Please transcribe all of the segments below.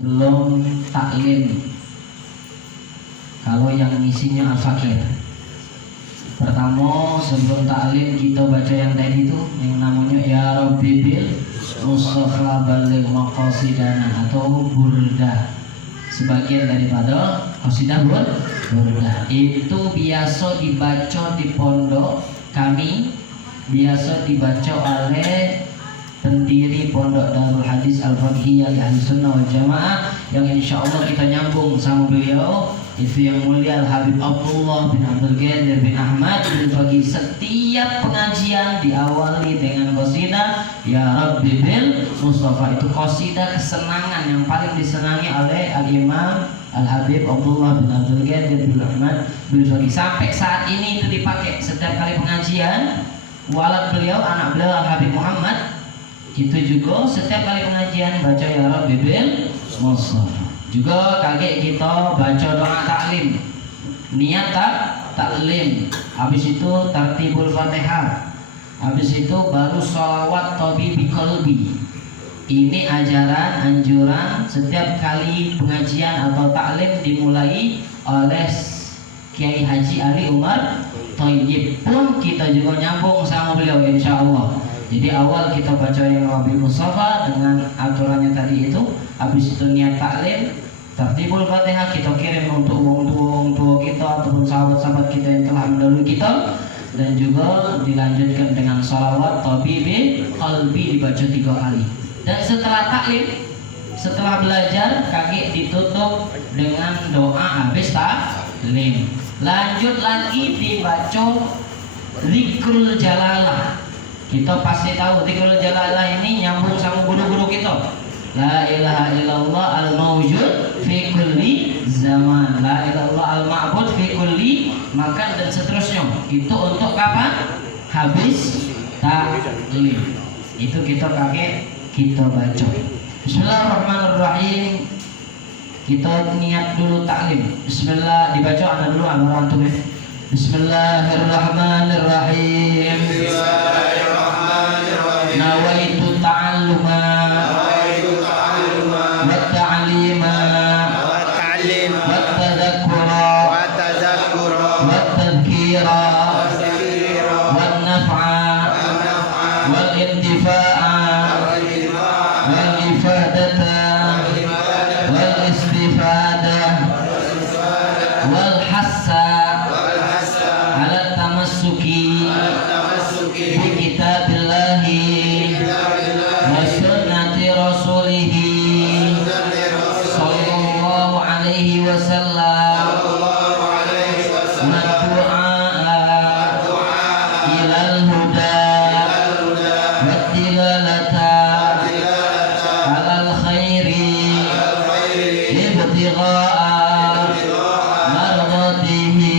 belum taklim. Kalau yang isinya al-fakir. Pertama sebelum taklim kita baca yang tadi itu yang namanya ya Rabbi bil Mustafa baligh maqasidana atau burdah. Sebagian daripada qasidah burdah itu biasa dibaca di pondok kami, biasa dibaca oleh pendiri Pondok Darul Hadis Al-Faqihiyah Ahli Sunnah wal Jamaah yang insya Allah kita nyambung sama beliau, itu yang mulia Al-Habib Abdullah bin Abdul Qadir bin Ahmad bin Faqih. Setiap pengajian diawali dengan qasidah ya Rabbi bil Mustafa. Itu qasidah kesenangan yang paling disenangi oleh Al-Imam Al-Habib Abdullah bin Abdul Qadir bin Ahmad bin Faqih. Sampai saat ini itu dipakai setiap kali pengajian. Walad beliau, anak beliau Al-Habib Muhammad, itu juga setiap kali pengajian baca ya Rabbi bil Mustafa. Juga kakek kita baca doa taklim, niat taklim, habis itu tartibul Fatihah, habis itu baru sholawat tabibi qalbi. Ini ajaran anjuran setiap kali pengajian atau taklim dimulai oleh Kiai Haji Ali Umar Thayyib, pun kita juga nyambung sama beliau insya Allah. Jadi awal kita baca yang Rabbi Mustafa dengan aturannya tadi itu, habis itu niat taklim, tartibul Fatihah kita kirim untuk wong tua kita ataupun sahabat-sahabat kita yang telah mendahului kita, dan juga dilanjutkan dengan salawat tabibi qalbi dibaca 3 kali. Dan setelah taklim, setelah belajar kaki ditutup dengan doa habis taklim. Lanjut lagi dibaca zikrul jalalah. Kita pasti tahu zikrul jalalah ini nyambung sama guru-guru kita. La ilaha illallah al-mawjud fi kulli zaman, la ilaha illallah al-ma'bud fi kulli makan, dan seterusnya. Itu untuk kapan? Habis taklim. Itu kita baca. Bismillahirrahmanirrahim. Kita niat dulu taklim. Bismillah, dibaca ana dulu antum ya. Bismillahirrahmanirrahim. Nawaitu ta'alluma wa ta'lima wa tadhakkura wa tadhkira wa naf'a wal intifa'a wal ifadata wal istifadah wal hassa ala tamassuki bi kitabillahi wa sunnati rasulihi sallallahu alaihi wasallam wa du'a ilal huda wa tilalata alal khairi ibtigha'a mardatihi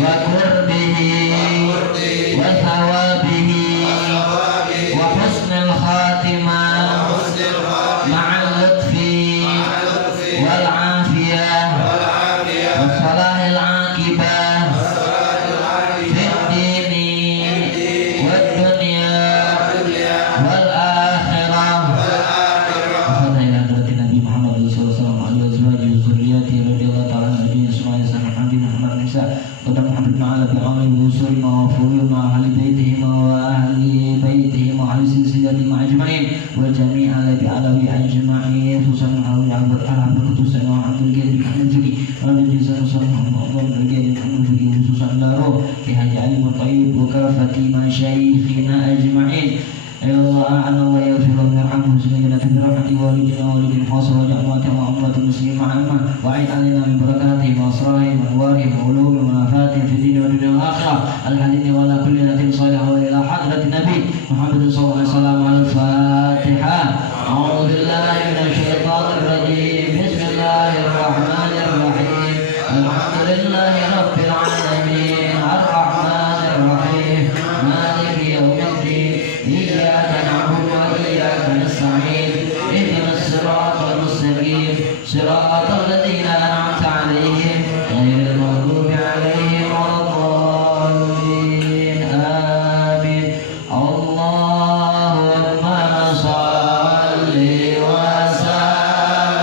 wa qurbihi wa thawabihi wa husnul khatimah ma'al lutfi wal afiyah wa salahil aqibah fid dini wad dunya wal akhirah. Nabi Muhammad sallallahu alaihi wasallam wa zurriyyati radhiyallahu ta'ala anhum ajma'in sahabati Muhammad nisa wa Muhammad ala bi'ali usuri ma furu ma ahli baitihi wa ahli silsilati ma ajma'in wa jami' ala bi'alawi ajma'in khususan ahli al-arab khususan Abdul Qadir bin Jili wa jazaa sallallahu alaihi wa sallam khususan daro Ki Haji Ali Mutayyib wa kafati masyayikhina ajma'in. Ya Allah, ana wa yaghfiru warhamhu subhanahu wa ta'ala walidina walidin khasa wa ja'alati wa ummatul muslimin ma'amma wa a'id alaina min barakatihi wa asrarihi wa anwarihi wa ulumi wa nafaatihi fi dunya wa dunya wa akhirah al-hadini wa ala kulli natin salih wa ila hadratin nabi Muhammadin sallallahu alaihi wasallam. Al-Fatihah. A'udzu billahi minasy syaithanir rajim. Bismillahirrahmanirrahim. Alhamdulillahi rabbil alamin. Ar-Rahmanir Rahim. Maliki yaumiddin. Iyyaka na'budu wa iyyaka nasta'in. Ihdinas siratal mustaqim. Siratal ladzina an'amta 'alaihim ghairil maghdubi 'alaihim waladdallin. Amin. Allahumma shalli wa sallim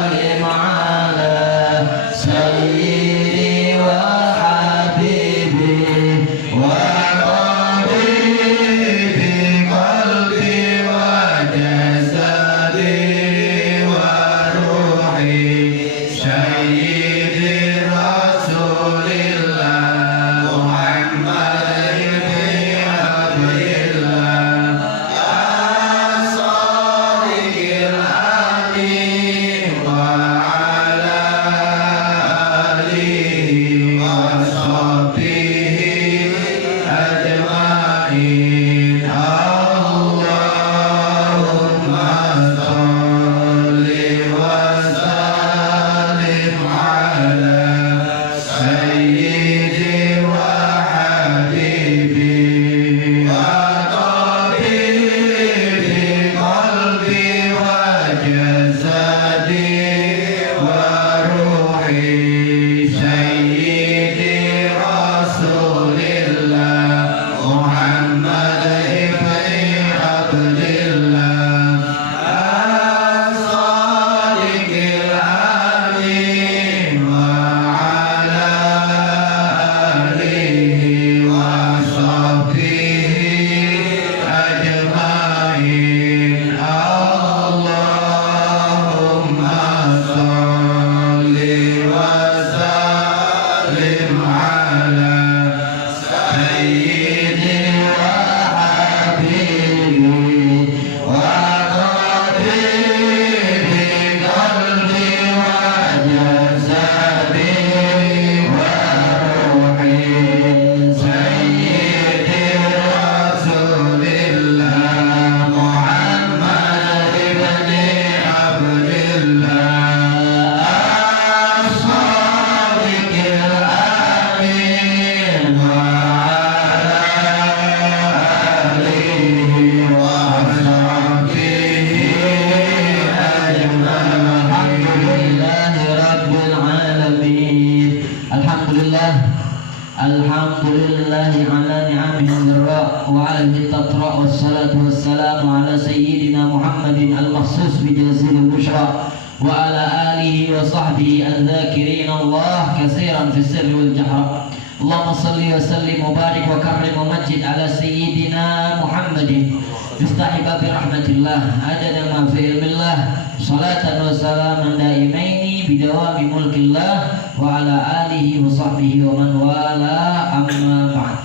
Alhamdulillahi ala ni'amihi dzarra wa alaihi tatra wassalatu wassalamu ala sayyidina Muhammadin al-makhsus bi jazil bushra wa ala alihi wa sahbihi al-dhakirin Allah katsiran fi sirri wal jahra. Allahumma salli wa sallim wa barik wa karrim wa majid ala sayyidina Muhammadin miftahi babi rahmatillah adada ma fi ilmillah salatan wa salaman daimaini bidawami mulkillah wa ala alihi wa sahbihi wa man wala amma ba'd.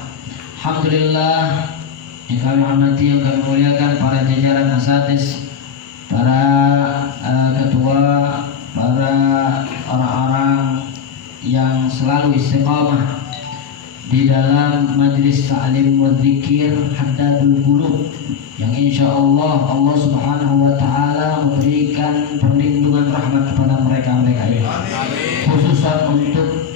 Alhamdulillah yang kami hormati, yang kami muliakan para jajaran asatidz, para ketua, para orang-orang yang selalu istiqamah di dalam majlis ta'lim wa dzikir Haddadul Qulub, yang insyaallah Allah Subhanahu wa taala memberikan perlindungan rahmat kepada mereka ini. Khususan untuk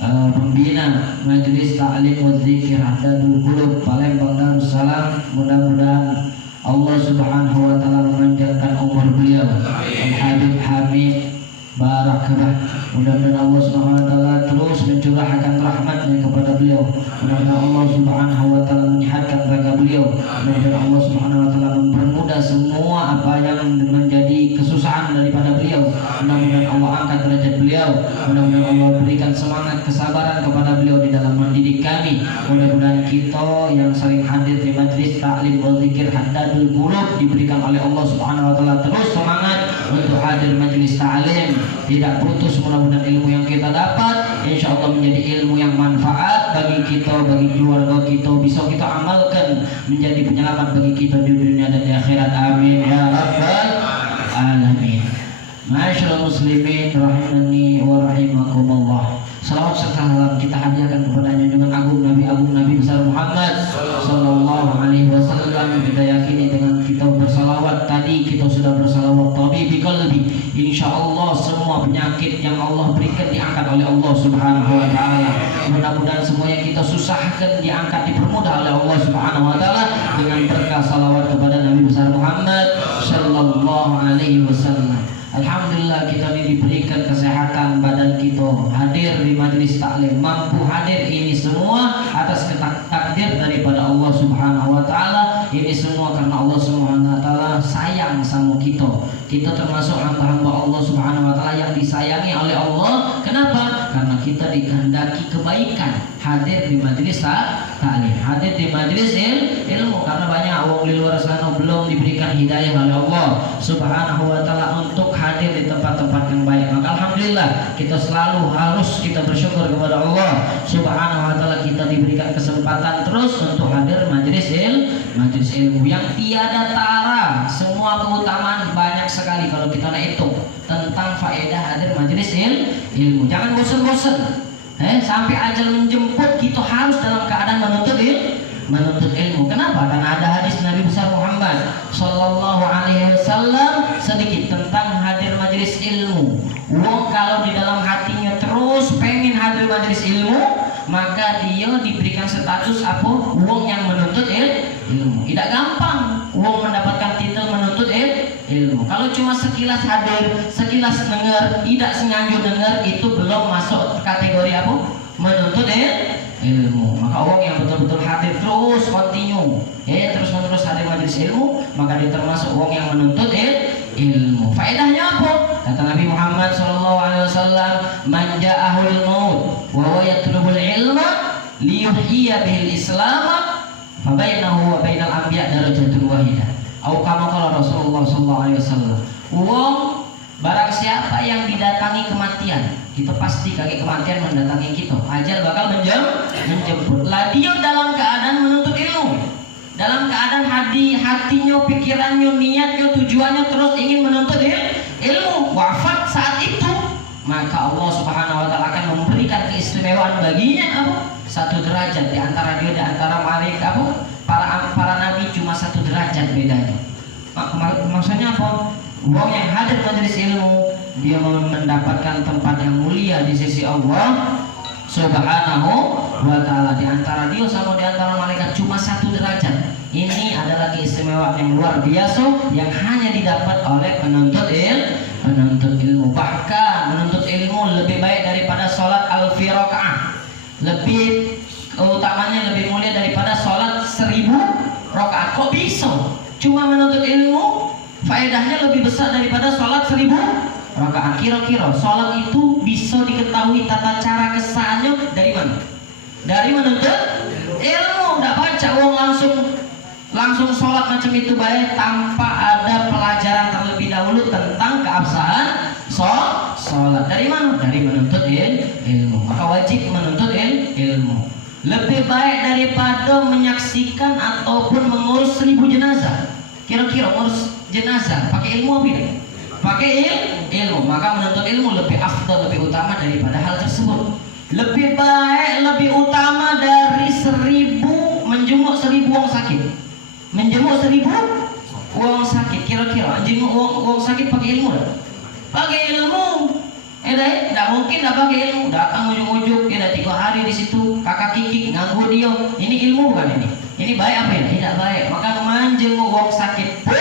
pembina majlis ta'lim wa dzikir Haddadul Qulub Palembang Darussalam, mudah-mudahan Allah Subhanahu wa taala memanjangkan umur beliau. Al-Habib Hamid Barakah, mudah-mudahan Allah Subhanahu wa taala terus mencurahkan rahmatnya kepada beliau. Mudah-mudahan Allah Subhanahu wa taala menyehatkan raga beliau. Mudah-mudahan Allah Subhanahu wa taala mempermudah semua apa yang menjadi kesusahan daripada beliau. Mudah-mudahan Allah angkat derajat beliau. Mudah-mudahan Allah berikan semangat kesabaran kepada beliau di dalam mendidik kami. Mudah-mudahan kita yang sering hadir di majlis ta'lim wa dzikir Haddadul Qulub diberikan oleh Allah Subhanahu wa taala terus semangat untuk hadir majlis ta'lim, tidak putus. Mudah-mudahan ilmu yang kita dapat insya Allah menjadi ilmu yang manfaat bagi kita, bagi keluarga kita, bisa kita amalkan menjadi penyelamat bagi kita di dunia dan di akhirat. Amin ya rabbal alamin. Ma'asyiral muslimin rahimani wa rahimakumullah. Salawat serta salam kita hadiahkan kepada junjungan agung Nabi besar Muhammad sallallahu alaihi wasallam. Kita yakini dengan kita bersalawat tadi kita sudah bersalawat tabibi qalbi. Insyaallah semua penyakit yang Allah berikan diangkat oleh Allah Subhanahu wa taala. Mudah-mudahan semua yang kita susahkan diangkat, dipermudah oleh Allah Subhanahu wa taala dengan berkah salawat kepada Nabi besar Muhammad sallallahu alaihi wasallam. Alhamdulillah kita ini diberikan kesehatan badan kita, hadir di majlis taklim, mampu hadir ini semua atas takdir daripada Allah Subhanahu wa taala. Ini semua karena Allah Subhanahu wa taala sayang sama kita. Kita termasuk hamba-hamba Allah Subhanahu wa taala yang disayangi oleh Allah. Kenapa? Karena kita dikehendaki kebaikan, hadir di majlis taklim, hadir di majlis ilmu. Karena banyak orang di luar sana belum diberikan hidayah oleh Allah Subhanahu wa taala untuk hadir di tempat-tempat yang baik. Maka alhamdulillah kita selalu harus kita bersyukur kepada Allah Subhanahu wa taala, kita diberikan kesempatan terus untuk hadir majlis ilmu yang tiada tara. Semua keutamaan banyak sekali kalau kita nak hitung tentang faedah hadir majlis ilmu. Jangan bosan-bosan. Sampai ajal menjemput kita harus dalam keadaan menuntut ilmu. Kenapa? Karena ada hadis Nabi besar Muhammad sallallahu alaihi wasallam sedikit tentang hadir majelis ilmu. Wong kalau di dalam hatinya terus pengen hadir majelis ilmu, maka dia diberikan status apa? Wong yang menuntut ilmu. Tidak gampang wong mendapatkan titel menuntut ilmu. Kalau cuma sekilas hadir, sekilas dengar, tidak sengaja dengar, itu belum masuk kategori apa? Menuntut ilmu. Maka orang yang betul-betul hadir terus continue, terus menerus hadir majelis ilmu, maka dia termasuk orang yang menuntut ilmu. Faedahnya apa? Kata Nabi Muhammad SAW, man ja'ahul maut wa huwa yatlubul ilma liyuhyiya bihil islam fa bainahu wa bainal anbiya darajatun wahidah. Atau kama qala Rasulullah SAW, wong barang siapa yang didatangi kematian, kita pasti kaki kematian mendatangi kita, ajal bakal menjemput. Lah dia dalam keadaan menuntut ilmu, dalam keadaan hatinya, pikirannya, niatnya, tujuannya terus ingin menuntut ilmu, wafat saat itu, maka Allah Subhanahu wa taala akan memberikan keistimewaan baginya apa? Satu derajat di antara dia, di antara mereka apa? Para nabi cuma satu derajat bedanya. Maksudnya apa? Wong yang hadir majelis ilmu, dia mendapatkan tempat yang mulia di sisi Allah Subhanahu wa taala. Di antara dia sama di antara malaikat cuma satu derajat. Ini adalah keistimewaan yang luar biasa yang hanya didapat oleh penuntut ilmu. Bahkan menuntut ilmu lebih baik daripada sholat al-fi rakaah, lebih Bisa. Cuma menuntut ilmu faedahnya lebih besar daripada sholat 1000 rakaat. Kira-kira sholat itu bisa diketahui tata cara kesahannya dari mana? Dari menuntut ilmu. Tidak baca wong langsung sholat macam itu baik tanpa ada pelajaran terlebih dahulu tentang keabsahan sholat. Dari mana? Dari menuntut ilmu. Maka wajib menuntut ilmu. Lebih baik daripada menyaksikan ataupun mengurus 1000 jenazah. Kira-kira ngurus jenazah pakai ilmu apa tidak? Pakai ilmu. Maka menuntut ilmu lebih afdal, lebih utama daripada hal tersebut. Lebih baik, lebih utama dari 1000 menjenguk 1000 orang sakit. Menjenguk 1000 orang sakit. Kira-kira menjenguk orang sakit pakai ilmu tak? Pakai ilmu. Tidak mungkin tidak pakai ilmu. Datang ujung-ujung, dia 3 hari di situ, kakak kiki nganggu dia. Ini ilmu bukan ini? Ini baik apa ya? Tidak baik. Maka menjenguk orang sakit pun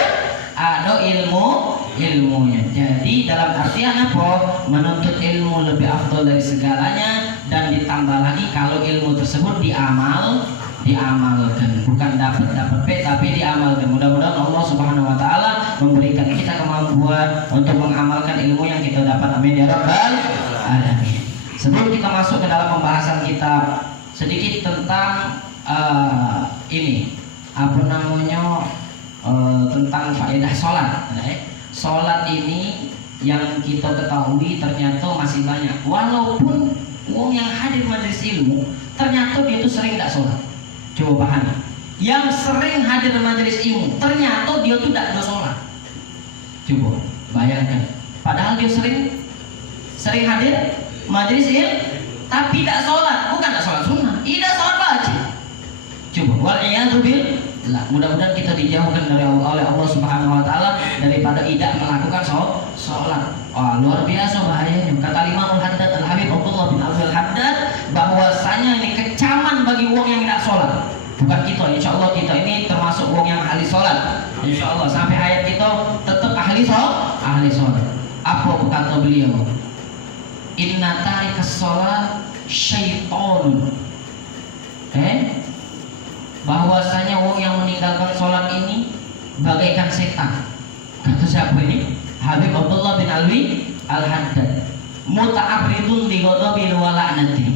ada ilmunya. Jadi dalam artian apa? Menuntut ilmu lebih afdal dari segalanya, dan ditambah lagi kalau ilmu tersebut diamalkan, bukan dapat B tapi diamalkan. Mudah-mudahan Allah Subhanahu wa taala memberikan kita kemampuan untuk mengamalkan ilmu yang kita dapat. Amin ya rabbal alamin. Sebelum kita masuk ke dalam pembahasan kita, sedikit tentang ini apa namanya, tentang faedah sholat. Sholat ini yang kita ketahui ternyata masih banyak. Walaupun orang yang hadir majelis ilmu ternyata dia itu sering tidak sholat. Coba pahami, yang sering hadir majelis ilmu ternyata dia itu tidak sholat. Coba bayangkan, padahal dia sering hadir majelis ilmu tapi tidak sholat. Bukan tidak sholat sunnah, tidak sholat wajib. Coba wal'iyadzubillah. Mudah-mudahan kita dijauhkan dari oleh Allah Subhanahu wa taala daripada tidak melakukan sholat. Luar biasa bahayanya. Kata Imam Al-Haddad Al-Habib Abdullah bin Al-Haddad bahwasanya ini kecaman bagi wong yang tidak sholat. Bukan kita, insya Allah kita ini termasuk wong yang ahli sholat. Insya Allah sampai hayat kita tetap ahli sholat. Apa kata beliau? Inna tarikas sholat syaitonun. Bahwasanya wong yang meninggalkan sholat ini bagaikan setan. Kata siapa ini? Habib Abdullah bin Alwi Al-Haddad. Muta'abridun li ghadabil wa la'nati.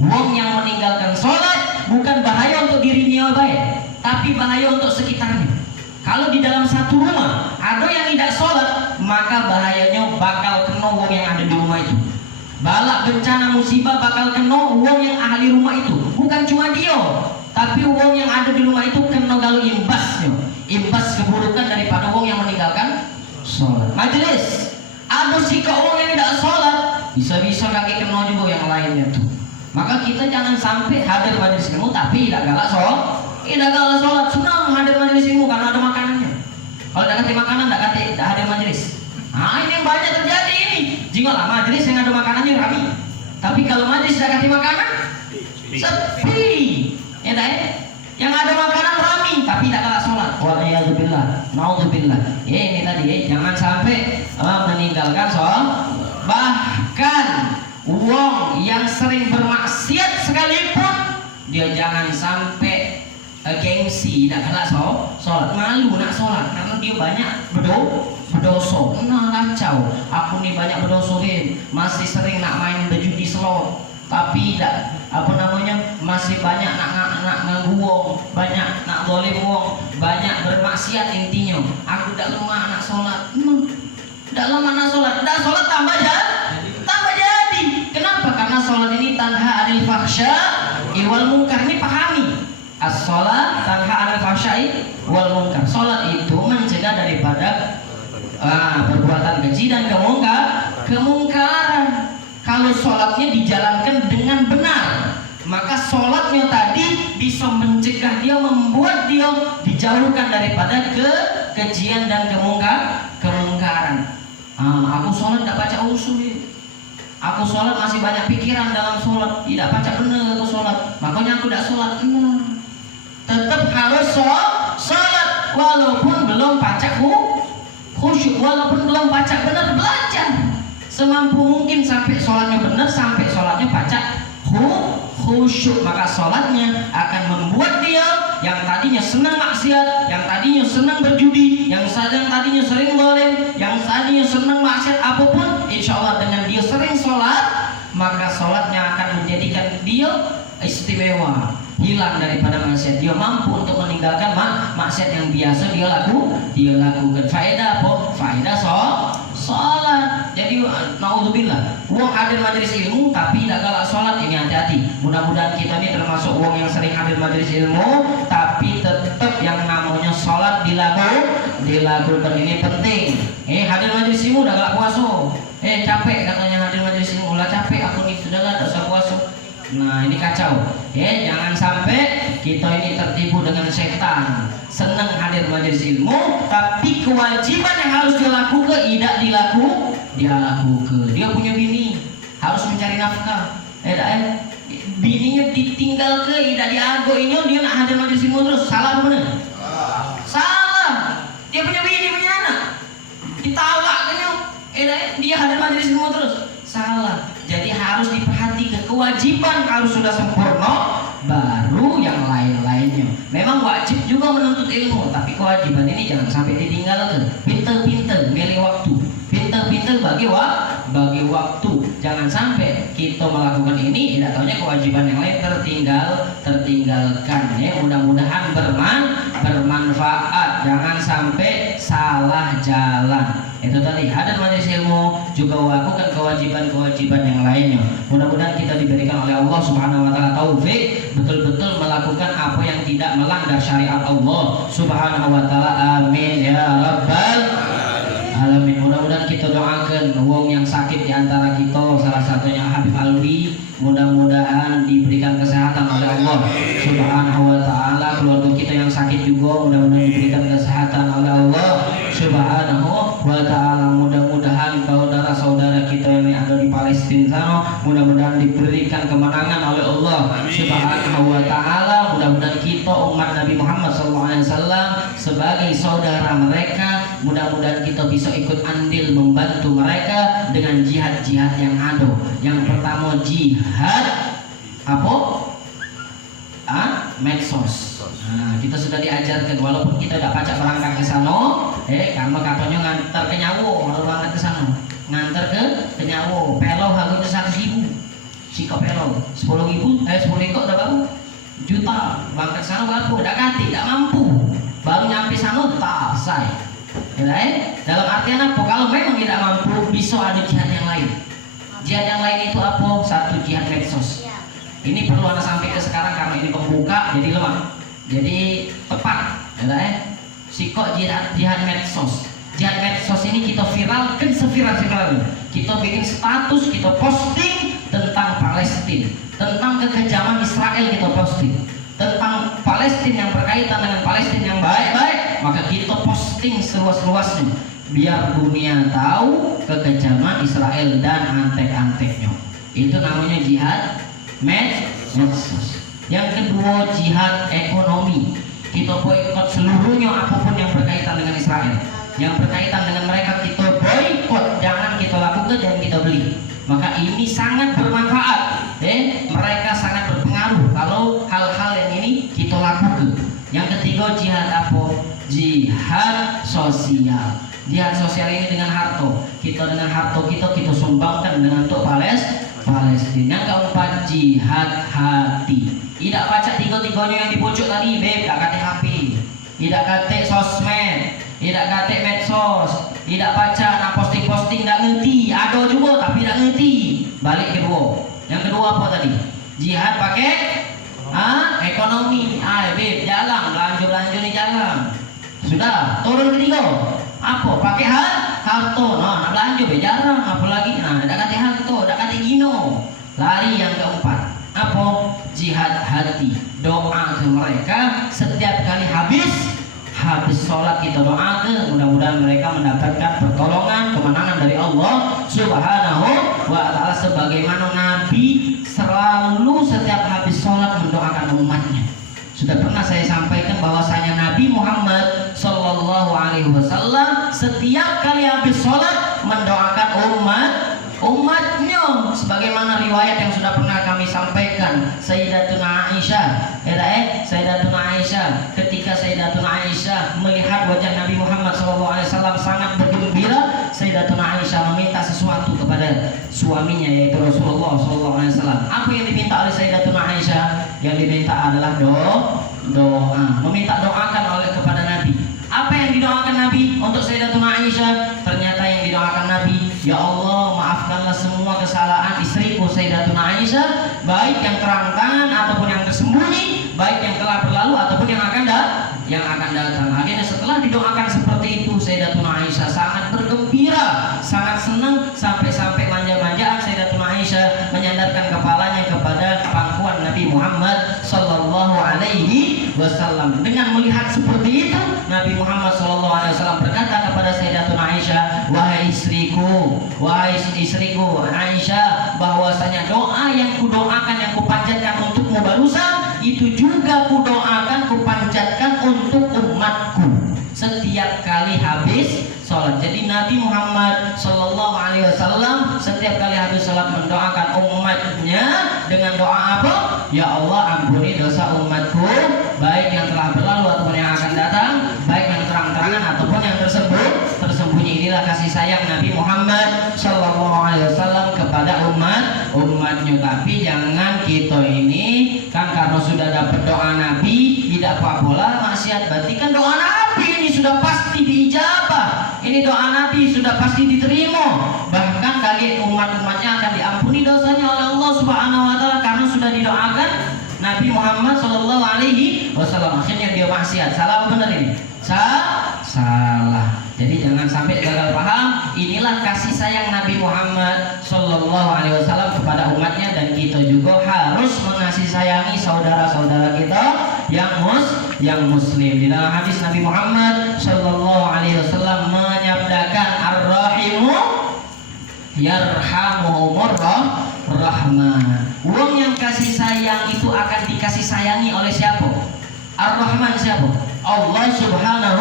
Wong yang meninggalkan sholat bukan bahaya untuk dirinya baik, tapi bahaya untuk sekitarnya. Kalau di dalam satu rumah ada yang tidak sholat, maka bahayanya bakal kena wong yang ada di rumah itu. Balak bencana musibah bakal kena wong yang ahli rumah itu. Bukan cuma dia, tapi wong yang ada di rumah itu kena galau imbasnya. Imbas keburukan daripada wong yang meninggalkan sholat. Majelis ada sikap wong yang tidak sholat, bisa-bisa kaki kena juga yang lainnya tuh. Maka kita jangan sampai hadir majelis ilmu tapi tidak galak sholat. Senang hadir majelis ilmu karena ada makanannya. Kalau tidak kasih makanan, tidak hadir majelis. Nah ini yang banyak terjadi ini. Jikalau majelis yang ada makanannya rame, tapi kalau majelis tidak kasih makanan sepi. Yang ada makanan rame tapi tidak galak sholat. Wal'iyadzubillah, naudzubillah. Ini tadi jangan sampai meninggalkan sholat. Bahkan wong yang sering bermaksiat sekalipun dia jangan sampai gengsi, tidak galak sholat, malu nak sholat karena dia banyak berdosa. Nah kacau, aku nih banyak berdosa, masih sering nak main berjudi slot, tapi tidak masih banyak nak nganggu wong, banyak nak zalim wong, banyak bermaksiat. Intinya aku tidak lemah nak sholat, tidak lemah nak sholat, tidak sholat tambah jadi. Kenapa? Karena sholat ini tanha anil fahsya'i wal munkar. Ini pahami, as-sholat tanha anil fahsya'i wal munkar. Sholat itu mencegah daripada perbuatan keji dan kemungkaran. Kalau sholatnya dijalankan dengan benar, maka sholatnya tadi bisa mencegah dia, membuat dia dijauhkan daripada kekejian dan kemungkaran. Aku sholat tidak baca usul, aku sholat masih banyak pikiran dalam sholat, tidak baca benar aku sholat, makanya aku tidak sholat. Tetap harus sholat walaupun belum baca khusyuk, walaupun belum baca benar, belajar semampu mungkin sampai sholatnya benar, sampai sholatnya baca khusyuk. khusyuk, maka sholatnya akan membuat dia yang tadinya senang maksiat, yang tadinya senang berjudi, yang tadinya sering zalim, yang tadinya senang maksiat apapun, insya Allah dengan dia sering sholat, maka sholatnya akan menjadikan dia istimewa, hilang daripada maksiat. Dia mampu untuk meninggalkan maksiat yang biasa dia lakukan. Faedah apa? Faedah sholat. Jadi naudzubillah, uang hadir majelis ilmu tapi tidak galak sholat, ini hati-hati. Mudah-mudahan kita ini termasuk uang yang sering hadir majelis ilmu tapi tetap yang namanya sholat dilakukan. Ini penting. Hadir majelis ilmu udah galak puasa. Capek katanya hadir majelis ilmu, lah capek aku nih sudahlah tidak usah puasa. Nah ini kacau. Jangan sampai kita ini tertipu dengan setan. Senang hadir majelis ilmu tapi kewajiban yang harus dilakukan tidak dilakukan. Dia punya bini, harus mencari nafkah. Bininya ditinggal tidak diagoinya, dia nak hadir majelis ilmu terus. Salah benar? Salah. Dia punya bini, punya anak, ditalaknya. Dia hadir majelis ilmu terus. Salah. Jadi harus diperhatikan, kewajiban harus sudah sempurna, baru yang lain-lainnya. Memang wajib juga menuntut ilmu, tapi kewajiban ini jangan sampai ditinggalkan. Pinter-pinter milih waktu, pinter-pinter bagi waktu. Jangan sampai kita melakukan ini, tidak tahunya kewajiban yang lain tertinggalkan. Mudah-mudahan bermanfaat. Jangan sampai salah jalan. Itu tadi, hadir majelis ilmu juga melakukan kewajiban-kewajiban yang lainnya. Mudah-mudahan kita diberikan oleh Allah Subhanahu wa taala taufik betul-betul melakukan apa yang tidak melanggar syariat Allah Subhanahu wa taala. Amin ya rabbal alamin. Mudah-mudahan kita doakan wong yang sakit di antara kita, salah satunya Habib Alwi, mudah-mudahan diberikan kesehatan oleh Allah Subhanahu wa taala. Keluarga kita yang sakit juga mudah-mudahan diberikan kesehatan oleh Allah Subhanahu wa taala. Mudah-mudahan saudara-saudara kita yang ada di Palestina sana mudah-mudahan diberikan kemenangan oleh Allah Subhanahu wa taala. Mudah-mudahan kita umat Nabi Muhammad SAW sebagai saudara mereka, mudah-mudahan kita bisa ikut andil membantu mereka dengan jihad-jihad yang ada. Yang pertama jihad apa? Medsos. Nah, kita sudah diajarkan walaupun kita tidak pacak berangkat ke sana, karena katanya ngantar ke nyawo, kalau berangkat ke sana, ngantar ke nyawo, pelau harganya 100.000, sikap pelau 10.000, 10 ikut udah baru juta, berangkat sana berapa? Tidak mampu, baru nyampe sana tak say. Dalam artian apa? Kalau memang tidak mampu, bisa ada jihad yang lain. Jihad yang lain itu apa? Satu, jihad medsos. Ini perlu anda sampaikan sekarang karena ini pembuka, jadi lemah, jadi tepat. Sikok jihad medsos. Jihad medsos ini kita viralkan seviral-viral. Kita bikin status, kita posting tentang Palestina, tentang kekejaman Israel kita posting, tentang Palestina yang berkaitan dengan Palestina yang baik-baik, maka kita posting seluas-luasnya biar dunia tahu kekejaman Israel dan antek-anteknya. Itu namanya jihad medsos. Yang kedua jihad ekonomi. Kita boikot seluruhnya apapun yang berkaitan dengan Israel, yang berkaitan dengan mereka kita boikot, jangan kita lakukan, jangan kita beli. Maka ini sangat bermanfaat. Mereka sangat berpengaruh kalau hal-hal yang ini kita lakukan. Yang ketiga jihad apa? Jihad sosial. Jihad sosial ini dengan harta. Kita dengan harta kita sumbangkan dengan untuk Palestina. Yang keempat jihad hati. Tidak baca tiga-tiganya yang dipucuk tadi, tidak kate HP, tidak kate sosmed, tidak kate medsos, tidak baca, nak posting-posting tidak ngerti, ada juga tapi tidak ngerti. Balik kedua. Yang kedua apa tadi? Jihad pakai ekonomi. Jalan, belanja nih jalan. Sudah, turun ketiga. Apa? Pakai harta. Nak belanja jarang, apalagi tidak kate harta, tidak kate gino. Lari yang keempat. Apa? Jihad hati. Doa ke mereka setiap kali habis sholat kita doakan, mudah-mudahan mereka mendapatkan pertolongan, kemenangan dari Allah Subhanahu wa taala, sebagaimana Nabi selalu setiap habis sholat mendoakan umatnya. Sudah pernah saya sampaikan bahwasanya Nabi Muhammad Sallallahu Alaihi Wasallam setiap kali habis sholat mendoakan umatnya sebagaimana riwayat yang sudah pernah kami sampaikan, Sayyidatuna Aisyah, Sayyidatuna Aisyah, ketika Sayyidatuna Aisyah melihat wajah Nabi Muhammad SAW sangat bergembira, Sayyidatuna Aisyah meminta sesuatu kepada suaminya yaitu Rasulullah SAW. Apa yang diminta oleh Sayyidatuna Aisyah? Yang diminta adalah doa, meminta doakan oleh kepada Nabi. Apa yang didoakan Nabi untuk Sayyidatuna Aisyah? Ternyata yang didoakan Nabi, ya Allah, maafkanlah semua kesalahan istriku Sayyidatuna Aisyah, baik yang terang-terangan ataupun yang tersembunyi, baik yang telah berlalu ataupun yang akan datang. Akhirnya setelah didoakan seperti itu, Sayyidatuna Aisyah sangat bergembira, sangat senang, sampai-sampai manja-manjaan Sayyidatuna Aisyah menyandarkan kepalanya kepada pangkuan Nabi Muhammad sallallahu alaihi wasallam. Dengan melihat seperti itu, Nabi Muhammad sallallahu alaihi wasallam berkata kepada Sayyidatuna Aisyah, wahai istriku Aisyah, bahwasanya doa yang kudoakan, yang kupanjatkan untukmu barusan, itu juga kudoakan, kupanjatkan untuk umatku setiap kali habis sholat. Jadi Nabi Muhammad sallallahu alaihi wasallam setiap kali habis sholat mendoakan umatnya dengan doa apa? Ya Allah, ampuni dosa umatku, baik yang telah berlalu ataupun yang akan datang, baik yang terang-terangan ataupun yang tersembunyi. Inilah kasih sayang Nabi Muhammad sallallahu alaihi wasallam kepada umatnya. Tapi jangan kita ini kan karena sudah dapat doa Nabi tidak apa-apa maksiat. Berarti kan doa Nabi ini sudah pasti diijabah. Ini doa Nabi sudah pasti diterima. Bahkan kali umat-umatnya akan diampuni dosanya oleh Allah Subhanahu wa taala karena sudah didoakan Nabi Muhammad sallallahu alaihi wasallam. Akhirnya dia maksiat. Salah apa benar ini? Salah. Jadi jangan sampai gagal paham. Inilah kasih sayang Nabi Muhammad sallallahu alaihi wasallam kepada umatnya, dan kita juga harus mengasihi sayangi saudara-saudara kita yang muslim. Di dalam hadis Nabi Muhammad sallallahu alaihi wasallam menyabdakan, ar-rahimu yarhamuhumur rahman. Wong yang kasih sayang itu akan dikasih sayangi oleh siapa? Ar-Rahman siapa? Allah Subhanahu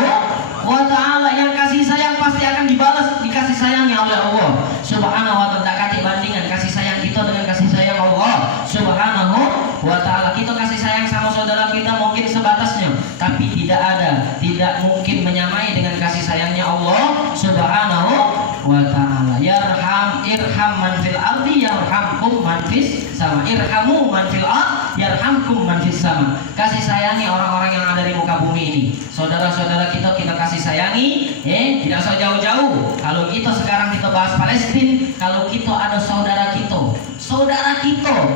wa ta'ala. Yang kasih sayang pasti akan dibalas, dikasih sayangi oleh Allah Subhanahu wa ta'ala. Tidak bandingan kasih sayang kita dengan kasih sayang Allah Subhanahu wa ta'ala. Kita kasih sayang sama saudara kita mungkin sebatasnya, tapi tidak mungkin menyamai dengan kasih sayangnya Allah Subhanahu wa ta'ala. Irham man fil ardi yarhamkum man fis sama. Irhamu man fil ardi yarhamkum man fis sama. Kasih sayangi orang-orang yang ada di muka bumi ini. Saudara-saudara kita kasih sayangi, tidak usah jauh-jauh. Kalau kita sekarang kita bahas Palestina, kalau kita ada saudara kita,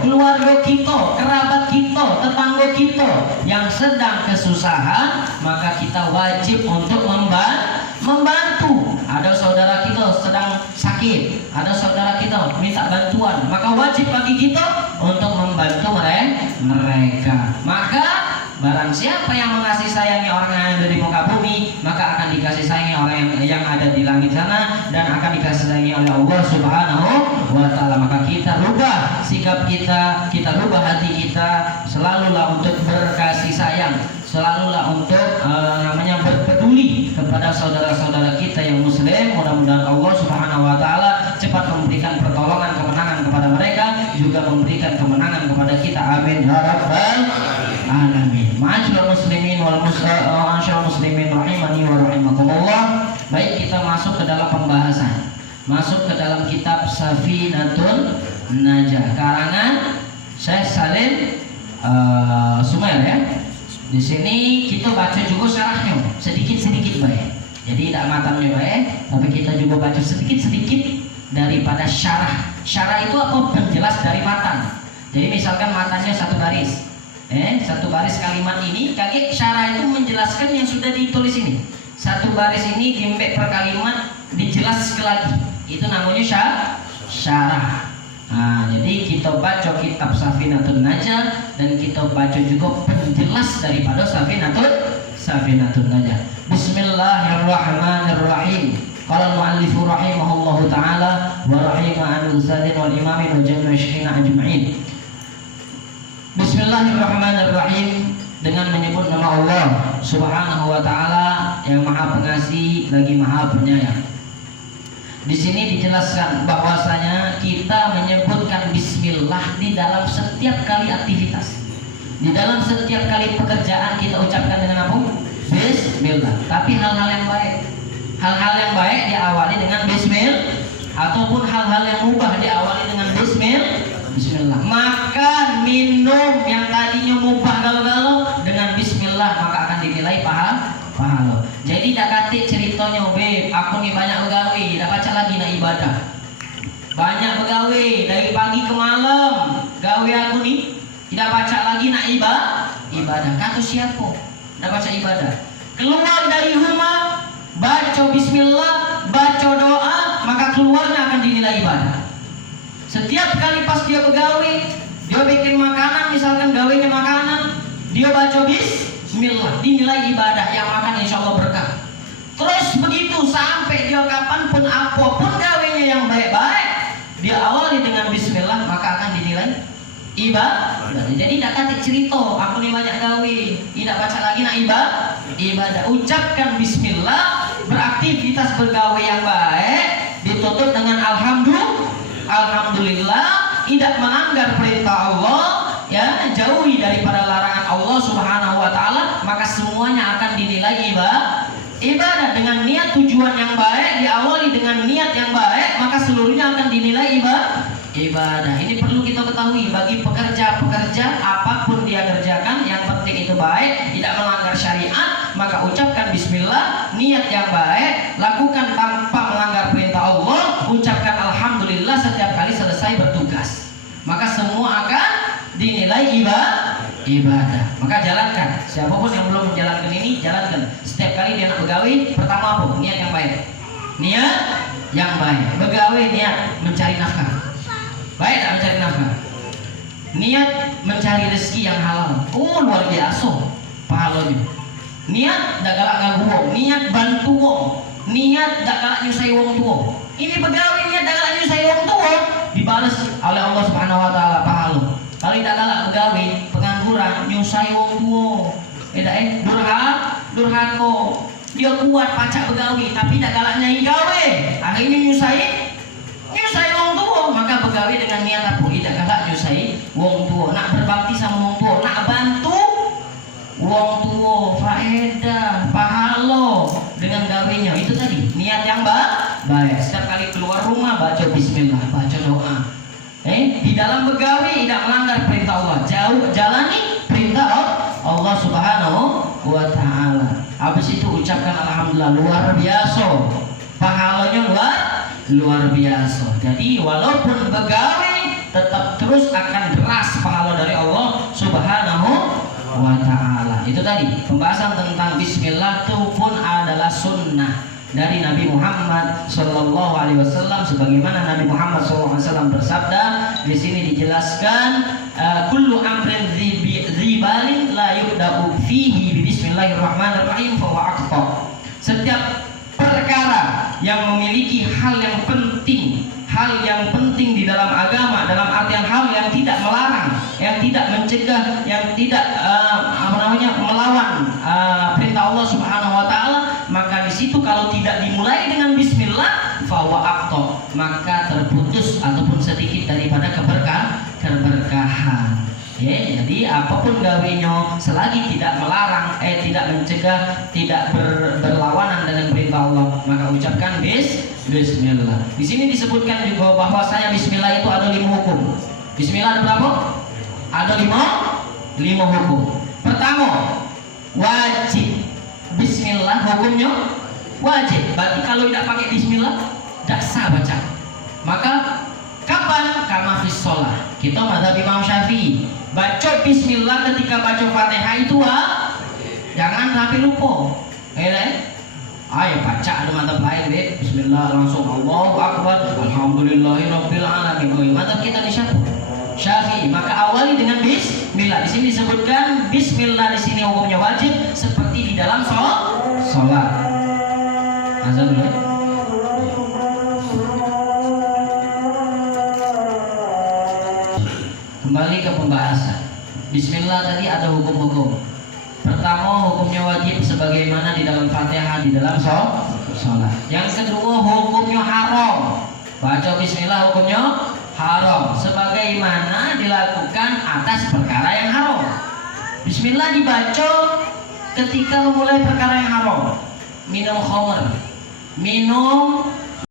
keluarga kita, kerabat kita, tetangga kita yang sedang kesusahan, maka kita wajib untuk membantu. Ada saudara kita sedang sakit, ada saudara kita minta bantuan, maka wajib bagi kita untuk membantu mereka. Maka barang siapa yang mengasihi sayangi orang yang ada di muka bumi, maka akan dikasih sayangi orang yang ada di langit sana, dan akan dikasih sayangi oleh Allah Subhanahu wa ta'ala. Maka kita rubah sikap kita rubah hati kita, selalulah untuk berkasih sayang, selalulah untuk berpeduli kepada saudara-saudara kita yang muslim. Mudah-mudahan Allah Subhanahu wa ta'ala cepat memberikan pertolongan, kemenangan kepada mereka, juga memberikan kemenangan kepada kita. Amin ya rabbal alamin. Ma'asyiral muslimin wal muslimin rahimani wa rahimakumullah. Baik, kita masuk ke dalam pembahasan, masuk ke dalam kitab Safinatun Najah karangan Syekh Salim Sumer ya. Di sini kita baca juga syarahnya sedikit-sedikit baik. Jadi tidak matangnya baik, tapi kita juga baca sedikit-sedikit daripada syarah. Syarah itu apa? Penjelas dari matan. Jadi misalkan matannya satu baris, satu baris kalimat ini, kaki syarah itu menjelaskan yang sudah ditulis ini. Satu baris ini diembek per kalimat, dijelaskan lagi. Itu namanya syarah. Nah, jadi kita baca kitab Safinatun Najah, dan kita baca juga penjelas daripada Safinatun Najah. Bismillahirrahmanirrahim. Qala al-mu'allifu rahimahullahu ta'ala wa rahimah al-ustadzin wal imamin wa jami'u syekhina ajma'in. Bismillahirrahmanirrahim. Dengan menyebut nama Allah Subhanahu wa ta'ala yang Maha Pengasih lagi Maha Penyayang. Di sini dijelaskan bahwasanya kita menyebutkan kali pekerjaan kita ucapkan dengan apa? Bismillah. Tapi hal-hal yang baik, hal-hal yang baik diawali dengan bismillah, ataupun hal-hal yang mubah diawali dengan bismillah. Makan, minum yang tadinya mubah galau-galau dengan bismillah maka akan dinilai pahala. Jadi tak kate ceritanya, beb, aku nih banyak begawe, tak baca lagi nak ibadah. Banyak begawe dari pagi ke malam, gawe aku nih tidak baca lagi nak ibadah. Kata siapa? Tak baca ibadah. Keluar dari rumah, baca bismillah, baca doa, maka keluarnya akan dinilai ibadah. Setiap kali pas dia begawe, dia bikin makanan, misalkan gawenya makanan, dia baca bismillah, dinilai ibadah, yang makan insya Allah berkah. Terus begitu sampai dia kapanpun, apapun gawenya yang baik-baik, dia awali dengan bismillah, maka akan dinilai ibadah. Jadi tak kata cerita, aku nih banyak gawe, tidak baca lagi nak ibadah. Ucapkan bismillah, beraktivitas bergawe yang baik, ditutup dengan alhamdulillah, tidak melanggar perintah Allah, ya, jauhi daripada larangan Allah Subhanahu wa taala, maka semuanya akan dinilai ibadah. Dengan niat tujuan yang baik, diawali dengan niat yang baik, maka seluruhnya akan dinilai ibadah. Ini perlu kita ketahui bagi pekerja-pekerja, apapun dia kerjakan, yang penting itu baik, tidak melanggar syariat, maka ucapkan bismillah, niat yang baik, lakukan tanpa melanggar perintah Allah, ucapkan alhamdulillah setiap kali selesai bertugas, maka semua akan dinilai ibadah. Maka jalankan, siapapun yang belum menjalankan ini, jalankan. Setiap kali dia nak begawe, pertama apa? Niat yang baik. Niat yang baik. Begawe niat mencari nafkah. Baik tak mencari nafkah? Niat mencari rezeki yang halal. Oh, luar biasa pahalanya. Niat tak galak ngagu wong, niat bantu wong, niat tak galak nyusai wong tua. Ini begawe niat tak galak nyusai wong tua, dibalas oleh Allah Subhanahu wa taala pahala. Kalau tak galak begawe, pengangguran, nyusai wong tua. Durhaka. Dia kuat pacak begawe, tapi tak galak nyai gawe. Akhirnya nyusai wong tua, maka begawe dengan niat apa? Tidak galak nyusai wong tua, nak berbakti sama wong tua, nak bantu wong tua, faedah, pahala dengan gawenya. Itu tadi niat yang baik. Setiap kali keluar rumah baca bismillah, baca doa. Di dalam begawe tidak melanggar perintah Allah, jalani perintah Allah Subhanahu wa taala. Habis itu ucapkan alhamdulillah, luar biasa. Pahalanya luar biasa. Jadi walaupun begawe tetap terus akan deras pahala dari Allah Subhanahu wa taala. Itu tadi pembahasan tentang bismillah itu pun adalah sunnah dari Nabi Muhammad Sallallahu Alaihi Wasallam, sebagaimana Nabi Muhammad Sallallahu Alaihi Wasallam bersabda. Di sini dijelaskan, kullu amrin dzibalin la yubda'u fihi bismillahirrahmanirrahim fa huwa aqta. Setiap perkara yang memiliki hal yang penting di dalam agama, dalam artian hal yang tidak melarang, yang tidak mencegah, yang tidak melawan perintah Allah Subhanahu wa taala, maka di situ kalau tidak dimulai dengan bismillah fa huwa aqta, maka terputus ataupun sedikit daripada keberkahan. Jadi apapun gawenya selagi tidak melarang, tidak mencegah, tidak berlawanan dengan perintah Allah, maka ucapkan bismillah. Di sini disebutkan juga bahwasanya bismillah itu ada 5 hukum. Bismillah ada berapa? Ada 5 hukum. Pertama, wajib. Bismillah hukumnya wajib. Berarti kalau tidak pakai bismillah tidak sah baca. Maka kapan? Kama fis shalah. Kita mazhab Imam Syafi'i, baca bismillah ketika baca Fatihah itu jangan sampai lupa. Ayo baca ada mantap lain deh. Bismillah langsung Allahu Akbar, alhamdulillahirabbil alamin. Mantap kita di Syafi'i. Maka awali dengan bismillah. Di sini disebutkan bismillah di sini hukumnya wajib seperti di dalam sholat. Azan dulu. Kembali ke pembahasan. Bismillah tadi ada hukum-hukum. Pertama, hukumnya wajib sebagaimana di dalam Fatihah di dalam sholat. Yang kedua, hukumnya haram. Baca bismillah hukumnya haram sebagaimana dilakukan atas perkara yang haram. Bismillah dibaca ketika memulai perkara yang haram. Minum khamr, minum